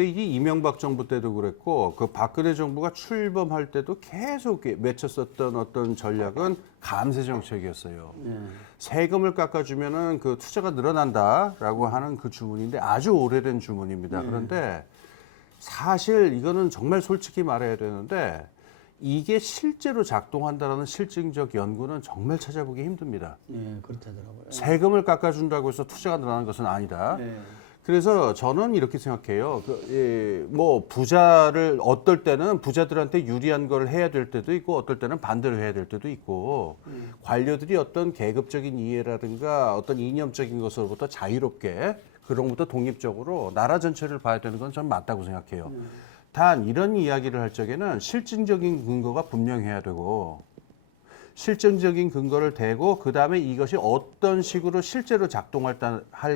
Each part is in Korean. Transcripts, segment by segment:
때 이게 이명박 정부 때도 그랬고 그 박근혜 정부가 출범할 때도 계속 맺혔었던 어떤 전략은 감세 정책이었어요. 세금을 깎아주면은 그 투자가 늘어난다라고 하는 그 주문인데 아주 오래된 주문입니다. 그런데 사실 이거는 정말 솔직히 말해야 되는데 이게 실제로 작동한다는 실증적 연구는 정말 찾아보기 힘듭니다. 네, 그렇다더라고요. 세금을 깎아준다고 해서 투자가 늘어나는 것은 아니다. 그래서 저는 이렇게 생각해요. 뭐 부자를 어떨 때는 부자들한테 유리한 걸 해야 될 때도 있고 어떨 때는 반대로 해야 될 때도 있고 관료들이 어떤 계급적인 이해라든가 어떤 이념적인 것으로부터 자유롭게 그런 것부터 독립적으로 나라 전체를 봐야 되는 건 저는 맞다고 생각해요. 단 이런 이야기를 할 적에는 실증적인 근거가 분명해야 되고 실증적인 근거를 대고 그 다음에 이것이 어떤 식으로 실제로 작동할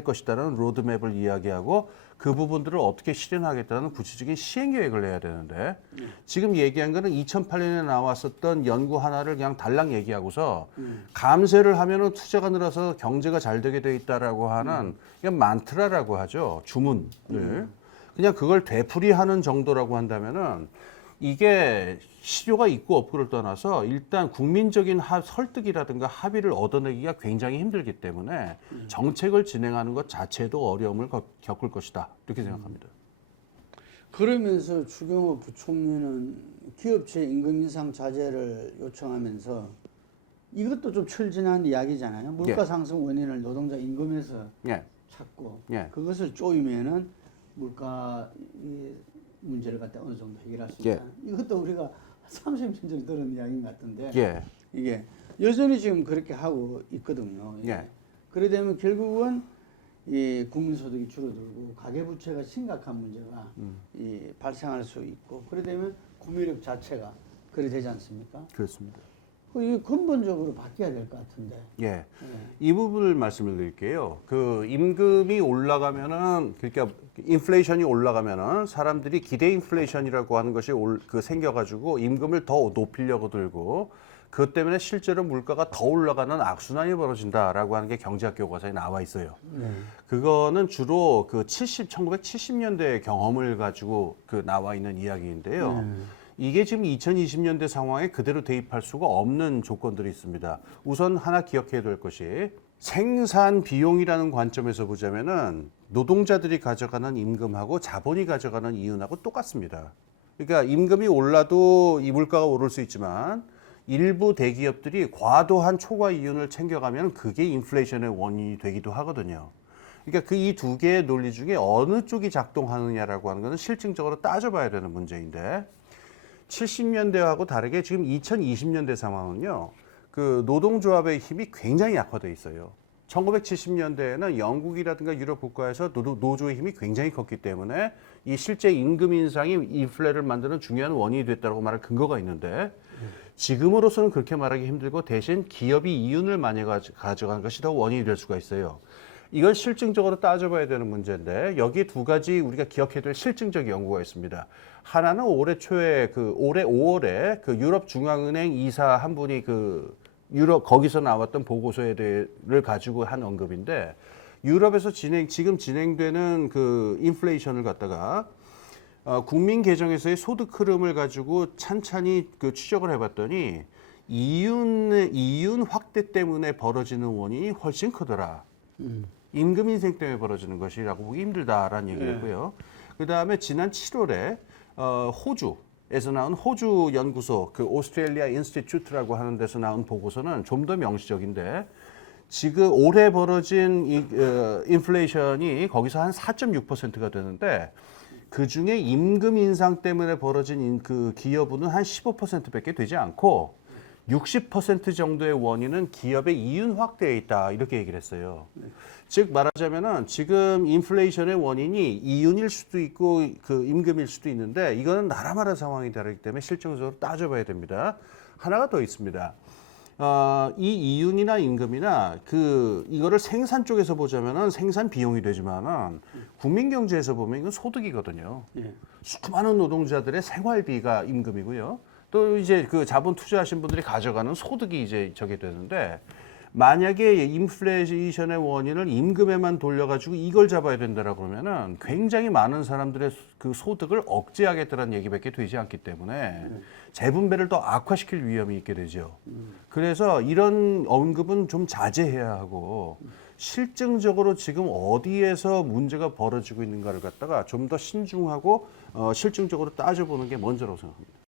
것이다라는 로드맵을 이야기하고 그 부분들을 어떻게 실현하겠다는 구체적인 시행 계획을 내야 되는데 지금 얘기한 거는 2008년에 나왔었던 연구 하나를 그냥 달랑 얘기하고서 감세를 하면은 투자가 늘어서 경제가 잘 되게 돼 있다라고 하는 그냥 만트라라고 하죠. 주문을. 그냥 그걸 되풀이하는 정도라고 한다면은 이게 실효가 있고 없고를 떠나서 일단 국민적인 설득이라든가 합의를 얻어내기가 굉장히 힘들기 때문에 정책을 진행하는 것 자체도 어려움을 겪을 것이다. 이렇게 생각합니다. 그러면서 추경호 부총리는 기업체 임금 인상 자제를 요청하면서 이것도 좀 철진한 이야기잖아요. 물가 상승 원인을 노동자 임금에서 찾고 그것을 쪼이면은 물가 문제를 갖다 어느 정도 해결할 수 있다. 이것도 우리가 30년 전에 들은 이야기인 것 같은데 이게 여전히 지금 그렇게 하고 있거든요. 그래 되면 결국은 이 국민소득이 줄어들고 가계부채가 심각한 문제가 발생할 수 있고 그래 되면 구매력 자체가 그래 되지 않습니까? 그렇습니다. 이 근본적으로 바뀌어야 될 것 같은데. 이 부분을 말씀을 드릴게요. 그 임금이 올라가면은 그러니까 인플레이션이 올라가면은 사람들이 기대 인플레이션이라고 하는 것이 생겨가지고 임금을 더 높이려고 들고 그것 때문에 실제로 물가가 더 올라가는 악순환이 벌어진다라고 하는 게 경제학 교과서에 나와 있어요. 그거는 주로 그 1970년대 경험을 가지고 그 나와 있는 이야기인데요. 이게 지금 2020년대 상황에 그대로 대입할 수가 없는 조건들이 있습니다. 우선 하나 기억해야 될 것이 생산 비용이라는 관점에서 보자면은 노동자들이 가져가는 임금하고 자본이 가져가는 이윤하고 똑같습니다. 그러니까 임금이 올라도 이 물가가 오를 수 있지만 일부 대기업들이 과도한 초과 이윤을 챙겨가면 그게 인플레이션의 원인이 되기도 하거든요. 그러니까 그 이 두 개의 논리 중에 어느 쪽이 작동하느냐라고 하는 것은 실증적으로 따져봐야 되는 문제인데 70년대하고 다르게 지금 2020년대 상황은요. 그 노동조합의 힘이 굉장히 약화돼 있어요. 1970년대에는 영국이라든가 유럽 국가에서 노조의 힘이 굉장히 컸기 때문에 이 실제 임금 인상이 인플레를 만드는 중요한 원인이 됐다고 말할 근거가 있는데 지금으로서는 그렇게 말하기 힘들고 대신 기업이 이윤을 많이 가져간 것이 더 원인이 될 수가 있어요. 이건 실증적으로 따져봐야 되는 문제인데 여기 두 가지 우리가 기억해야 될 실증적 연구가 있습니다. 하나는 올해 초에 올해 5월에 그 유럽 중앙은행 이사 한 분이 거기서 나왔던 보고서를 가지고 한 언급인데 유럽에서 지금 진행되는 그 인플레이션을 갖다가 국민 계정에서의 소득 흐름을 가지고 찬찬히 추적을 해봤더니 이윤 확대 때문에 벌어지는 원인이 훨씬 크더라. 임금 인상 때문에 벌어지는 것이라고 보기 힘들다라는 얘기였고요. 그 다음에 지난 7월에 호주에서 나온 호주 연구소 그 오스트레일리아 인스티튜트라고 하는 데서 나온 보고서는 좀 더 명시적인데 지금 올해 벌어진 인플레이션이 거기서 한 4.6%가 되는데 그 중에 임금 인상 때문에 벌어진 그 기여분은 한 15%밖에 되지 않고 60% 정도의 원인은 기업의 이윤 확대에 있다 이렇게 얘기를 했어요. 즉 말하자면은 지금 인플레이션의 원인이 이윤일 수도 있고 그 임금일 수도 있는데 이거는 나라마다 상황이 다르기 때문에 실질적으로 따져봐야 됩니다. 하나가 더 있습니다. 이 이윤이나 임금이나 이거를 생산 쪽에서 보자면은 생산 비용이 되지만은 국민 경제에서 보면 이건 소득이거든요. 수많은 노동자들의 생활비가 임금이고요. 또 이제 그 자본 투자하신 분들이 가져가는 소득이 이제 저게 되는데 만약에 인플레이션의 원인을 임금에만 돌려가지고 이걸 잡아야 된다라고 그러면은 굉장히 많은 사람들의 그 소득을 억제하겠다는 얘기밖에 되지 않기 때문에 재분배를 더 악화시킬 위험이 있게 되죠. 그래서 이런 언급은 좀 자제해야 하고 실증적으로 지금 어디에서 문제가 벌어지고 있는가를 갖다가 좀 더 신중하고 실증적으로 따져보는 게 먼저라고 생각합니다.